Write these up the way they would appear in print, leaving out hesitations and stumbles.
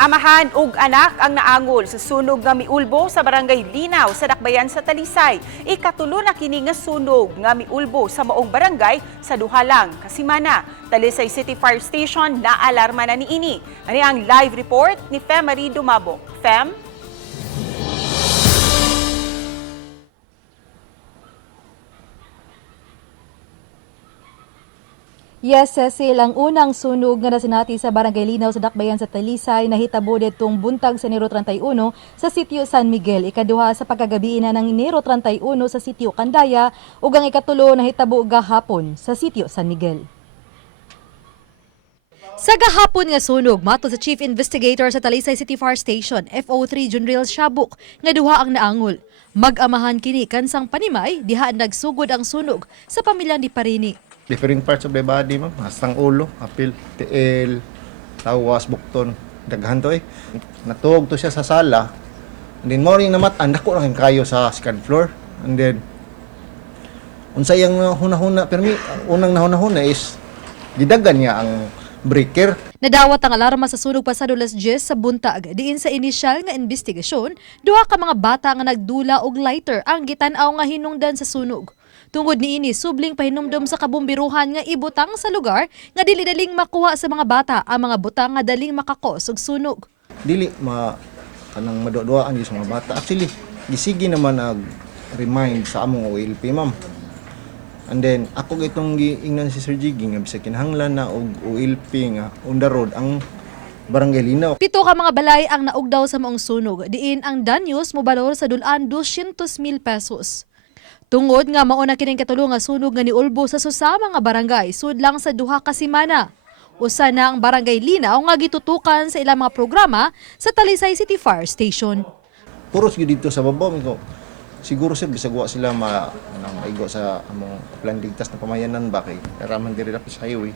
Amahan ug anak ang naangol sa sunog nga miulbo sa barangay Linaw sa Dakbayan sa Talisay. Ikatulo na kini nga sunog nga miulbo sa maong barangay sa duha lang ka semana. Talisay City Fire Station na alarma na niini. Ani ang live report ni Fem Marie Dumabo. Fem? Yes, Cecil, ang unang sunog nga nasinati sa Barangay Linaw sa Dakbayan sa Talisay nahitabo ditong buntag sa Enero 31 sa sitio San Miguel. Ikaduha sa pagkagabi na ng Enero 31 sa sitio Candaya ug ang ikatulo nahitabo gahapon sa sitio San Miguel. Sa gahapon nga sunog, mato sa Chief Investigator sa Talisay City Fire Station, FO3 Junril Shabuk, nga duha ang naangol. Mag-amahan kini kansang panimay, diha nagsugod ang sunog sa pamilya ni Parini. Different parts of the body, ma'am. Hastang ulo, apil, tiil, tawas, bukton. Daghan to eh. Natuog to siya sa sala. And then morning namat, dako lang kayo sa second floor. And then, unsay ang huna-huna, pero unang nahuna-huna is, gidagan niya ang breaker. Nadawat ang alarma sa sunog pasado alas 10 sa buntag. Diin sa inisyal nga investigasyon, duha ka mga bata nga nagdula og lighter ang gitan-aw nga hinungdan sa sunog. Tungod niini, subling pahinumdum sa kabumbiruhan nga ibutang sa lugar nga dili daling makuha sa mga bata ang mga butang nga daling makakos og sunog. Dili kanang maduduaan sa mga bata. Actually, gisigi naman remind sa among OLP, ma'am. And then, ako itong giingnan si Sir Jiggy nga bisag kinahanglan na og OLP nga on the road ang Barangay Linaw. 7 ka mga balay ang naugdaw sa maong sunog. Diin ang danyos mobalor sa dulan 200,000 pesos. Tungod nga mauna kining katulo nga sunog nga niulbo sa susama nga barangay sudlang sa duha ka semana. Usa na ang Barangay Linaw nga gitutukan sa ilang mga programa sa Talisay City Fire Station. Puros gyud dito sa babaw ko. Siguro sir bisag wa sila maigo sa among plan ligtas na pamayanan ba kay raman diri sa highway.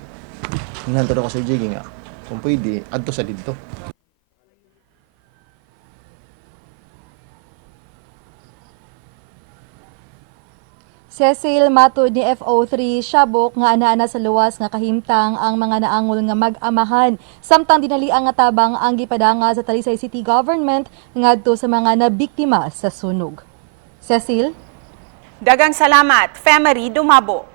Nanto ko Sir Jiggy nga kung pwede adto sa didto. Cecil, matud ni FO3 Shabuk nga ana-ana sa luwas nga kahimtang ang mga naangol nga mag-amahan. Samtang dinali ang tabang ang gipadanga sa Talisay City Government ngadto sa mga nabiktima sa sunog. Cecil? Dagang salamat, Fem Marie Dumabo.